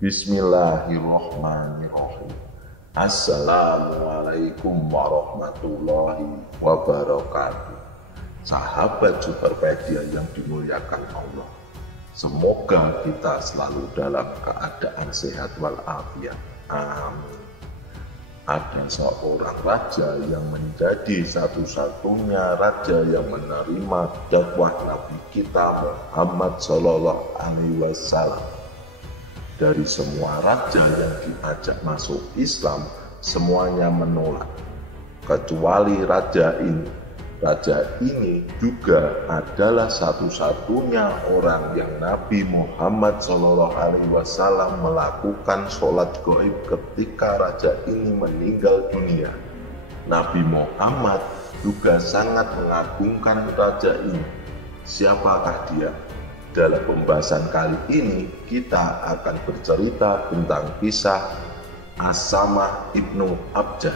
Bismillahirrahmanirrahim. Assalamualaikum warahmatullahi wabarakatuh. Sahabat Superpedia yang dimuliakan Allah, semoga kita selalu dalam keadaan sehat walafiat. Amin. Ada seorang raja yang menjadi satu-satunya raja yang menerima dakwah Nabi kita Muhammad Shallallahu Alaihi Wasallam. Dari semua raja yang diajak masuk Islam, semuanya menolak, kecuali raja ini. Raja ini juga adalah satu-satunya orang yang Nabi Muhammad SAW melakukan sholat gaib ketika raja ini meninggal dunia. Nabi Muhammad juga sangat mengagungkan raja ini. Siapakah dia? Dalam pembahasan kali ini kita akan bercerita tentang kisah Absamah ibnu Abjar.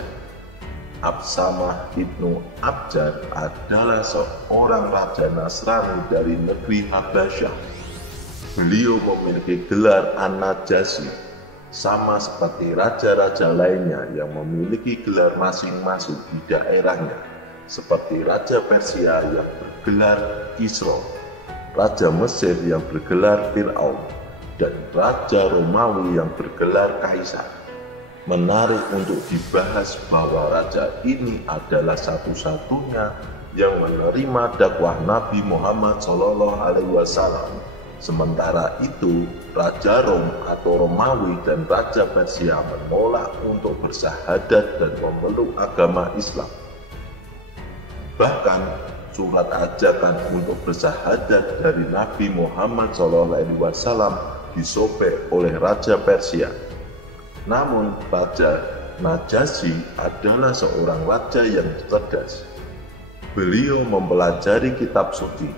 Absamah ibnu Abjar adalah seorang raja Nasrani dari negeri Habasyah. Beliau memiliki gelar An-Najasyi, sama seperti raja-raja lainnya yang memiliki gelar masing-masing di daerahnya, seperti Raja Persia yang bergelar Kisra, Raja Mesir yang bergelar Fir'aun, dan Raja Romawi yang bergelar Kaisar. Menarik untuk dibahas bahwa raja ini adalah satu-satunya yang menerima dakwah Nabi Muhammad SAW. Sementara itu, Raja Rom atau Romawi dan Raja Persia menolak untuk bersahadat dan memeluk agama Islam. Bahkan, surat ajakan untuk bersahadat dari Nabi Muhammad SAW disobek oleh Raja Persia. Namun Raja Najasyi adalah seorang raja yang cerdas. Beliau mempelajari kitab suci,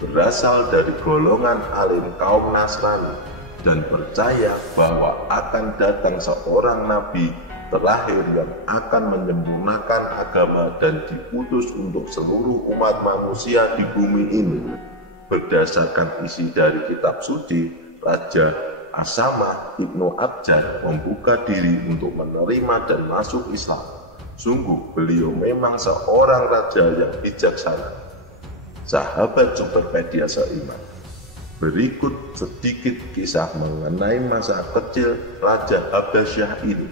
berasal dari golongan alim kaum Nasrani, dan percaya bahwa akan datang seorang nabi terakhir yang akan menyempurnakan agama dan diutus untuk seluruh umat manusia di bumi ini. Berdasarkan isi dari kitab suci, Raja Absamah ibnu Abjar membuka diri untuk menerima dan masuk Islam. Sungguh beliau memang seorang raja yang bijaksana. Sahabat Superpedia seiman, berikut sedikit kisah mengenai masa kecil Raja Habasyah ini.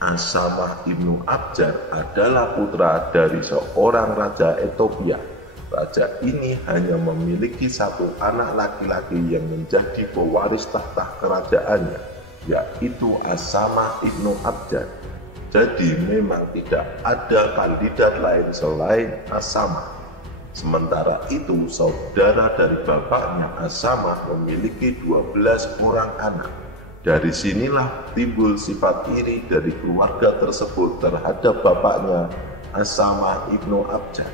Absamah ibnu Abjar adalah putra dari seorang raja Ethiopia. Raja ini hanya memiliki satu anak laki-laki yang menjadi pewaris tahta kerajaannya, yaitu Absamah ibnu Abjar. Jadi memang tidak ada kandidat lain selain Absamah. Sementara itu, saudara dari bapaknya Absamah memiliki 12 orang anak. Dari sinilah timbul sifat iri dari keluarga tersebut terhadap bapaknya Absamah ibnu Abjar.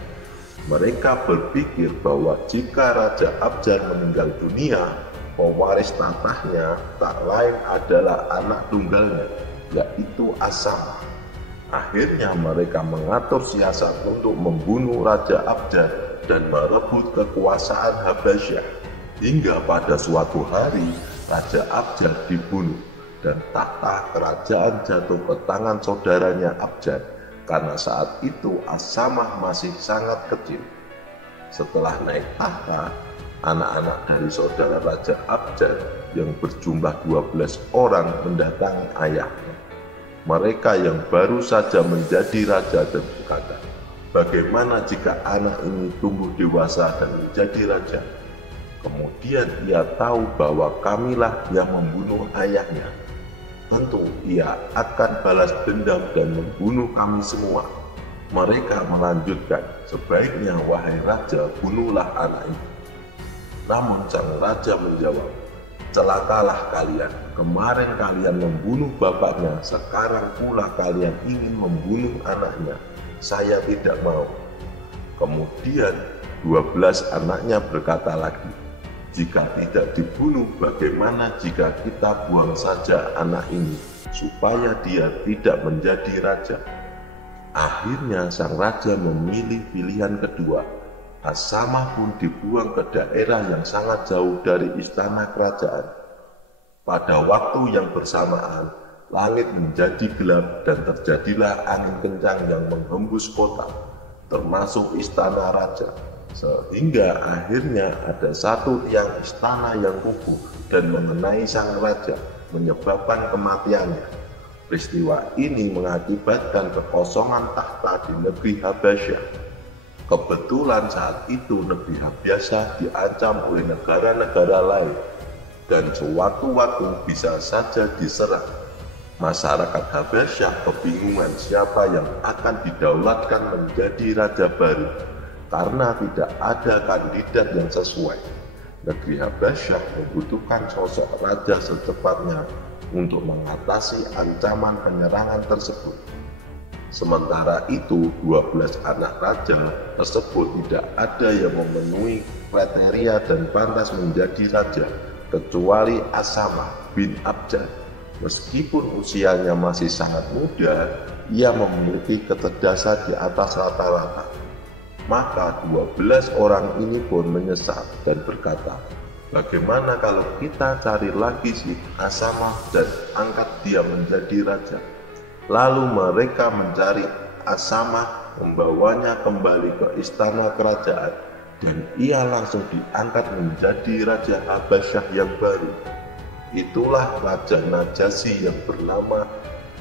Mereka berpikir bahwa jika Raja Abjar meninggal dunia, pewaris tahtanya tak lain adalah anak tunggalnya, yaitu Absamah. Akhirnya mereka mengatur siasat untuk membunuh Raja Abjar dan merebut kekuasaan Habasyah. Hingga pada suatu hari, Raja Abjar dibunuh dan tahta kerajaan jatuh ke tangan saudaranya Abjar, karena saat itu Absamah masih sangat kecil. Setelah naik tahta, anak-anak dari saudara Raja Abjar yang berjumlah 12 orang mendatangi ayahnya. Mereka yang baru saja menjadi raja dan berkata, "Bagaimana jika anak ini tumbuh dewasa dan menjadi raja? Kemudian ia tahu bahwa kamilah yang membunuh ayahnya. Tentu ia akan balas dendam dan membunuh kami semua." Mereka melanjutkan, "Sebaiknya wahai raja, bunuhlah anak itu." Namun sang raja menjawab, "Celakalah kalian, kemarin kalian membunuh bapaknya, sekarang pula kalian ingin membunuh anaknya. Saya tidak mau." Kemudian 12 anaknya berkata lagi, "Jika tidak dibunuh, bagaimana jika kita buang saja anak ini, supaya dia tidak menjadi raja?" Akhirnya sang raja memilih pilihan kedua. Absamah pun dibuang ke daerah yang sangat jauh dari istana kerajaan. Pada waktu yang bersamaan, langit menjadi gelap dan terjadilah angin kencang yang menghembus kota, termasuk istana raja, sehingga akhirnya ada satu tiang istana yang rubuh dan mengenai sang raja, menyebabkan kematiannya. Peristiwa ini mengakibatkan kekosongan tahta di negeri Habasyah. Kebetulan saat itu negeri Habasyah diancam oleh negara-negara lain dan sewaktu-waktu bisa saja diserang. Masyarakat Habasyah kebingungan siapa yang akan didaulatkan menjadi raja baru karena tidak ada kandidat yang sesuai. Negeri Habasyah membutuhkan sosok raja secepatnya untuk mengatasi ancaman penyerangan tersebut. Sementara itu, 12 anak raja tersebut tidak ada yang memenuhi kriteria dan pantas menjadi raja, kecuali Asamah bin Abjad. Meskipun usianya masih sangat muda, ia memiliki kecerdasan di atas rata-rata. Maka 12 orang ini pun menyesal dan berkata, bagaimana kalau kita cari lagi si Asamah dan angkat dia menjadi raja? Lalu mereka mencari Asamah, membawanya kembali ke istana kerajaan, dan ia langsung diangkat menjadi raja Habasyah yang baru. Itulah Raja Najasyi yang bernama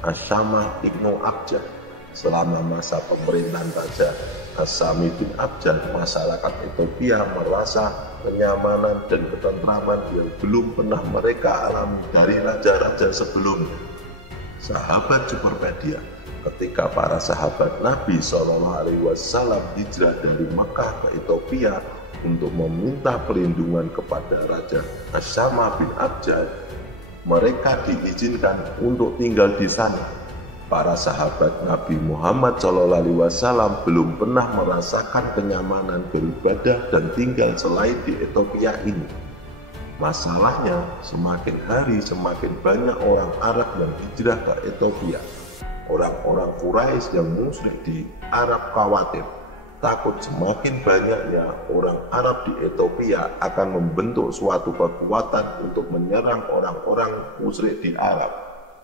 Asamah ibnu Abjad. Selama masa pemerintahan Raja Asami bin Abjad, masyarakat Ethiopia merasa kenyamanan dan ketentraman yang belum pernah mereka alami dari raja-raja sebelumnya. Sahabat Superpedia, ketika para sahabat Nabi SAW hijrah dari Mekah ke Ethiopia untuk meminta perlindungan kepada Raja Asamah bin Abjad, mereka diizinkan untuk tinggal di sana. Para sahabat Nabi Muhammad SAW belum pernah merasakan kenyamanan beribadah dan tinggal selain di Ethiopia ini. Masalahnya, semakin hari semakin banyak orang Arab yang hijrah ke Ethiopia. Orang-orang Quraisy yang musyrik di Arab khawatir, takut semakin banyaknya orang Arab di Ethiopia akan membentuk suatu kekuatan untuk menyerang orang-orang musyrik di Arab.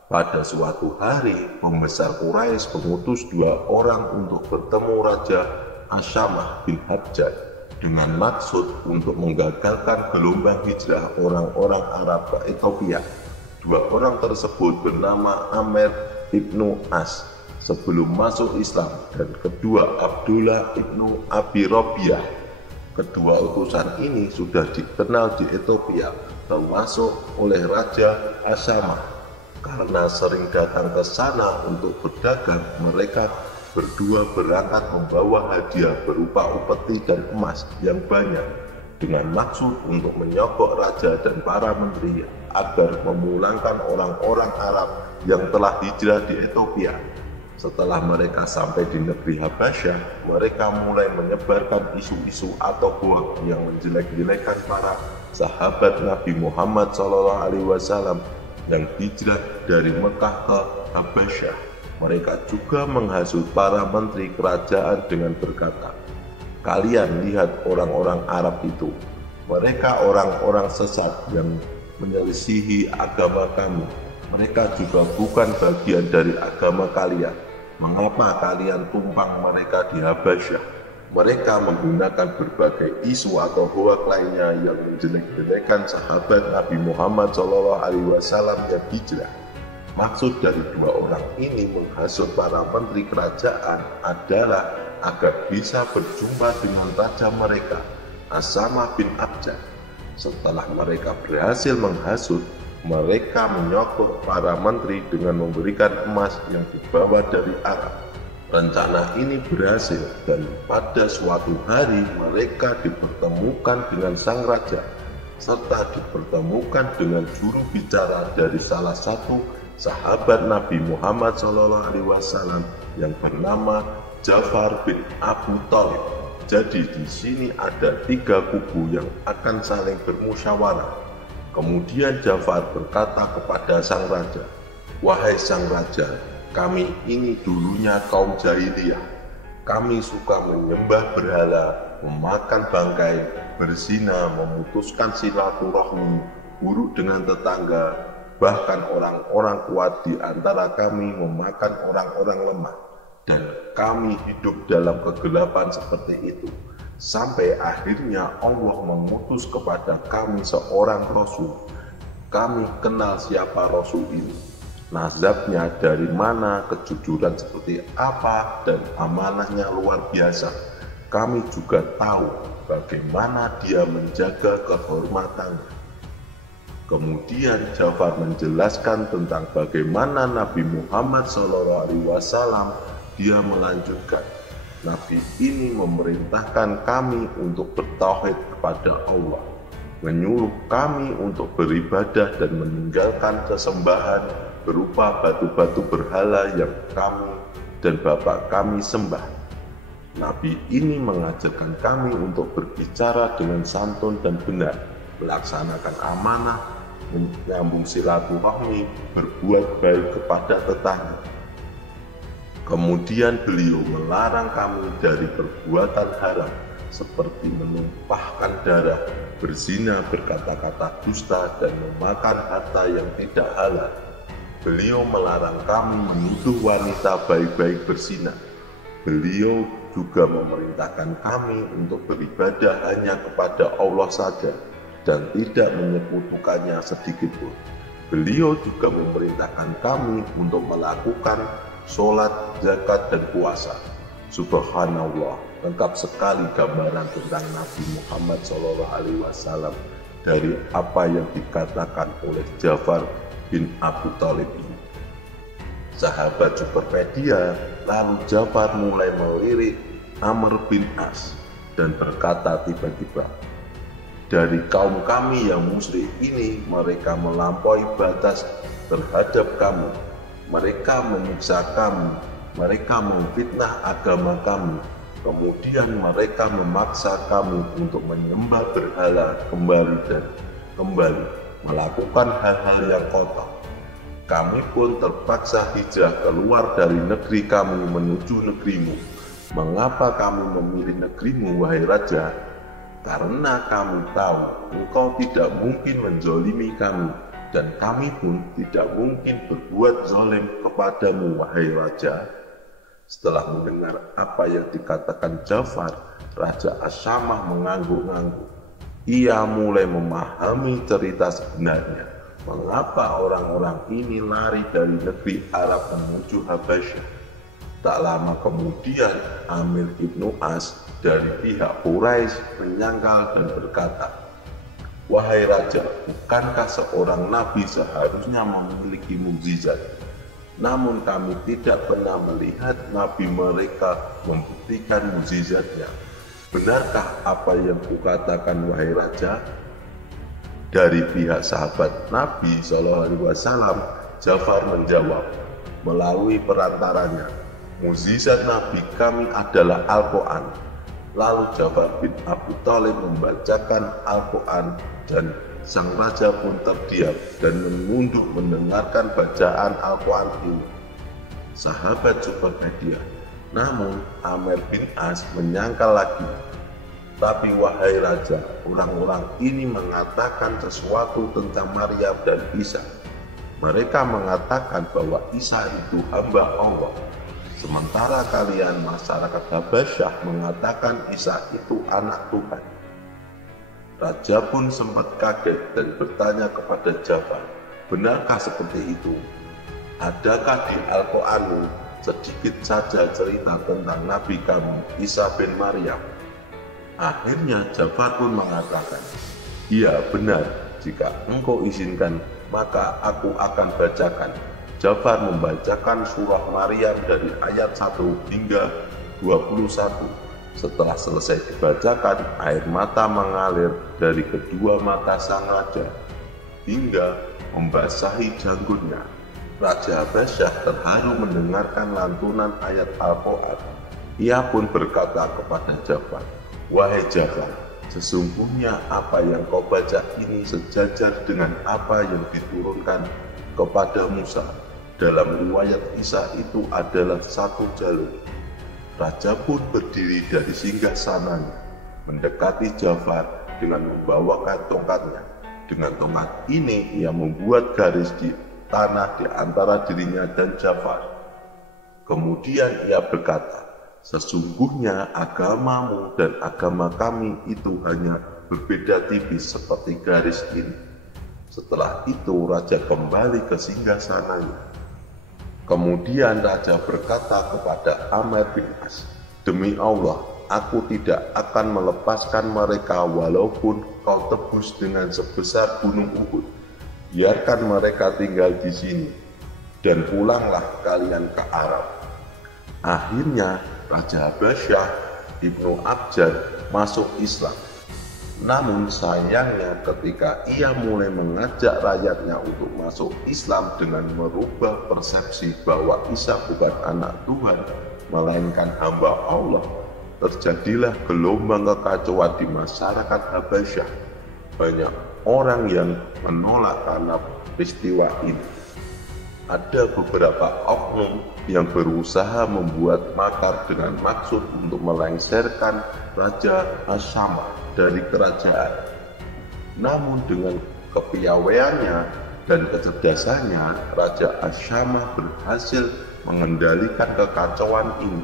Pada suatu hari, pembesar Quraisy mengutus 2 orang untuk bertemu Raja Asamah bin Abjad dengan maksud untuk menggagalkan gelombang hijrah orang-orang Arab ke Ethiopia. 2 orang tersebut bernama Amr ibnu As sebelum masuk Islam, dan kedua Abdullah ibnu Abi Robiah. Kedua utusan ini sudah dikenal di Ethiopia, termasuk oleh Raja Asamah. Karena sering datang ke sana untuk berdagang, mereka berdua berangkat membawa hadiah berupa upeti dan emas yang banyak dengan maksud untuk menyogok raja dan para menteri agar memulangkan orang-orang Arab yang telah hijrah di Ethiopia. Setelah mereka sampai di negeri Habasyah, mereka mulai menyebarkan isu-isu atau hoax yang menjelek-jelekan para sahabat Nabi Muhammad SAW yang hijrah dari Mekah ke Habasyah. Mereka juga menghasut para menteri kerajaan dengan berkata, kalian lihat orang-orang Arab itu, mereka orang-orang sesat yang menyelisihi agama kami. Mereka juga bukan bagian dari agama kalian. Mengapa kalian tumpang mereka di Habasyah? Mereka menggunakan berbagai isu atau hoax lainnya yang menjelek-jelekan sahabat Nabi Muhammad SAW yang hijrah. Maksud dari 2 orang ini menghasut para menteri kerajaan adalah agar bisa berjumpa dengan raja mereka, Asamah bin Abjad. Setelah mereka berhasil menghasut, mereka menyogok para menteri dengan memberikan emas yang dibawa dari Arab. Rencana ini berhasil, dan pada suatu hari mereka dipertemukan dengan sang raja, serta dipertemukan dengan juru bicara dari salah satu sahabat Nabi Muhammad SAW yang bernama Ja'far bin Abu Thalib. Jadi di sini ada 3 kubu yang akan saling bermusyawarah. Kemudian Ja'far berkata kepada sang raja, wahai sang raja, kami ini dulunya kaum jahiliyah. Kami suka menyembah berhala, memakan bangkai, berzina, memutuskan silaturahmi, buruk dengan tetangga, bahkan orang-orang kuat di antara kami memakan orang-orang lemah, dan kami hidup dalam kegelapan seperti itu. Sampai akhirnya Allah mengutus kepada kami seorang Rasul. Kami kenal siapa Rasul ini, nasabnya dari mana, kejujuran seperti apa, dan amanahnya luar biasa. Kami juga tahu bagaimana dia menjaga kehormatannya. Kemudian Ja'far menjelaskan tentang bagaimana Nabi Muhammad SAW. Dia melanjutkan, Nabi ini memerintahkan kami untuk bertauhid kepada Allah, menyuruh kami untuk beribadah dan meninggalkan sesembahan berupa batu-batu berhala yang kami dan bapak kami sembah. Nabi ini mengajarkan kami untuk berbicara dengan santun dan benar, melaksanakan amanah, menyambung silaturahmi, berbuat baik kepada tetangga. Kemudian beliau melarang kami dari perbuatan haram, seperti menumpahkan darah, berzina, berkata-kata dusta, dan memakan harta yang tidak halal. Beliau melarang kami menuduh wanita baik-baik berzina. Beliau juga memerintahkan kami untuk beribadah hanya kepada Allah saja dan tidak menyekutukannya sedikitpun. Beliau juga memerintahkan kami untuk melakukan sholat, zakat, dan puasa. Subhanallah, lengkap sekali gambaran tentang Nabi Muhammad SAW dari apa yang dikatakan oleh Ja'far bin Abu Thalib ini. Sahabat Superpedia, lalu Ja'far mulai melirik Amr bin As dan berkata tiba-tiba, dari kaum kami yang musyrik ini, mereka melampaui batas terhadap kamu. Mereka menyiksa kami, mereka memfitnah agama kami, kemudian mereka memaksa kami untuk menyembah berhala kembali dan kembali, melakukan hal-hal yang kotor. Kami pun terpaksa hijrah keluar dari negeri kami menuju negerimu. Mengapa kami memilih negerimu, wahai Raja? Karena kami tahu engkau tidak mungkin menzolimi kami, dan kami pun tidak mungkin berbuat zalim kepadamu, wahai Raja. Setelah mendengar apa yang dikatakan Ja'far, Raja As-Syamah mengangguk-angguk. Ia mulai memahami cerita sebenarnya, mengapa orang-orang ini lari dari negeri Arab menuju Habasyah. Tak lama kemudian, Amir ibnu As dari pihak Quraisy menyangkal dan berkata, wahai Raja, bukankah seorang nabi seharusnya memiliki mukjizat? Namun kami tidak pernah melihat nabi mereka membuktikan mukjizatnya. Benarkah apa yang kukatakan, wahai Raja? Dari pihak sahabat Nabi SAW, Ja'far menjawab melalui perantaranya, mukjizat nabi kami adalah Al-Quran. Lalu Ja'far bin Abu Thalib membacakan Al-Quran dan sang raja pun terdiam dan menunduk mendengarkan bacaan Al-Quran ini. Sahabat Superpedia, namun Amir bin As menyangkal lagi. Tapi wahai Raja, orang-orang ini mengatakan sesuatu tentang Maryam dan Isa. Mereka mengatakan bahwa Isa itu hamba Allah. Sementara kalian masyarakat Habasyah mengatakan Isa itu anak Tuhan. Raja pun sempat kaget dan bertanya kepada Ja'far, benarkah seperti itu? Adakah di Al-Quranmu sedikit saja cerita tentang Nabi kamu, Isa bin Maryam? Akhirnya Ja'far pun mengatakan, iya benar, jika engkau izinkan maka aku akan bacakan. Ja'far membacakan surah Maryam dari ayat 1 hingga 21. Setelah selesai dibacakan, air mata mengalir dari kedua mata sang raja hingga membasahi janggutnya. Raja Habasyah terharu mendengarkan lantunan ayat Al-Quran. Ia pun berkata kepada Ja'far, wahai Ja'far, sesungguhnya apa yang kau baca ini sejajar dengan apa yang diturunkan kepada Musa. Dalam riwayat Isa itu adalah satu jalur. Raja pun berdiri dari singgah sananya, mendekati Ja'far dengan membawakan tongkatnya. Dengan tongkat ini ia membuat garis di tanah di antara dirinya dan Ja'far. Kemudian ia berkata, sesungguhnya agamamu dan agama kami itu hanya berbeda tipis seperti garis ini. Setelah itu raja kembali ke singgasananya. Kemudian raja berkata kepada Amr bin As, demi Allah, aku tidak akan melepaskan mereka walaupun kau tebus dengan sebesar gunung Uhud. Biarkan mereka tinggal di sini dan pulanglah kalian ke Arab. Akhirnya Raja Habasyah Ibnu Abjad masuk Islam. Namun sayangnya ketika ia mulai mengajak rakyatnya untuk masuk Islam dengan merubah persepsi bahwa Isa bukan anak Tuhan, melainkan hamba Allah, terjadilah gelombang kekacauan di masyarakat Habasyah. Banyak orang yang menolak karena peristiwa ini. Ada beberapa oknum yang berusaha membuat makar dengan maksud untuk melengsarkan Raja Asyamah dari kerajaan. Namun dengan kepiawaiannya dan kecerdasannya, Raja Asyamah berhasil mengendalikan kekacauan ini.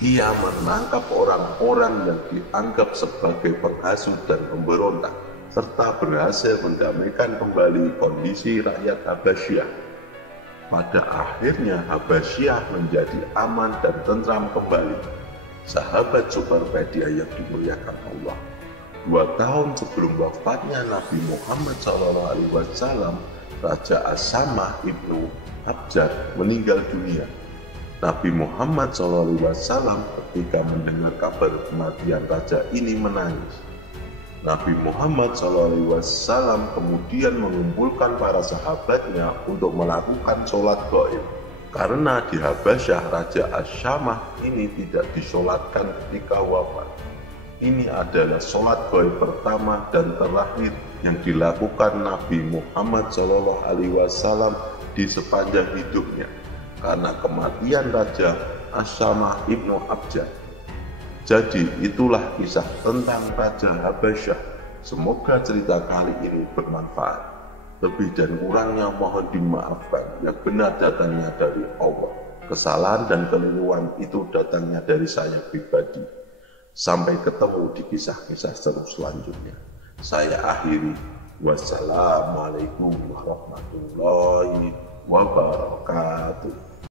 Ia menangkap orang-orang yang dianggap sebagai penghasut dan pemberontak, serta berhasil mendamaikan kembali kondisi rakyat Habasyah. Pada akhirnya Habasyah menjadi aman dan tentram kembali. Sahabat Superpedia yang dimuliakan Allah, 2 tahun sebelum wafatnya Nabi Muhammad SAW, Raja Asyamah Ibnu Abjad meninggal dunia. Nabi Muhammad SAW ketika mendengar kabar kematian raja ini menangis. Nabi Muhammad SAW kemudian mengumpulkan para sahabatnya untuk melakukan sholat gaib. Karena di Habasyah Raja Asyamah ini tidak disolatkan ketika wafat. Ini adalah sholat gaib pertama dan terakhir yang dilakukan Nabi Muhammad SAW di sepanjang hidupnya karena kematian Raja Asyamah Ibnu Abjad. Jadi itulah kisah tentang Raja Habasyah. Semoga cerita kali ini bermanfaat. Lebih dan kurangnya mohon dimaafkan. Yang benar datangnya dari Allah. Kesalahan dan keliruan itu datangnya dari saya pribadi. Sampai ketemu di kisah-kisah seru selanjutnya. Saya akhiri. Wassalamualaikum warahmatullahi wabarakatuh.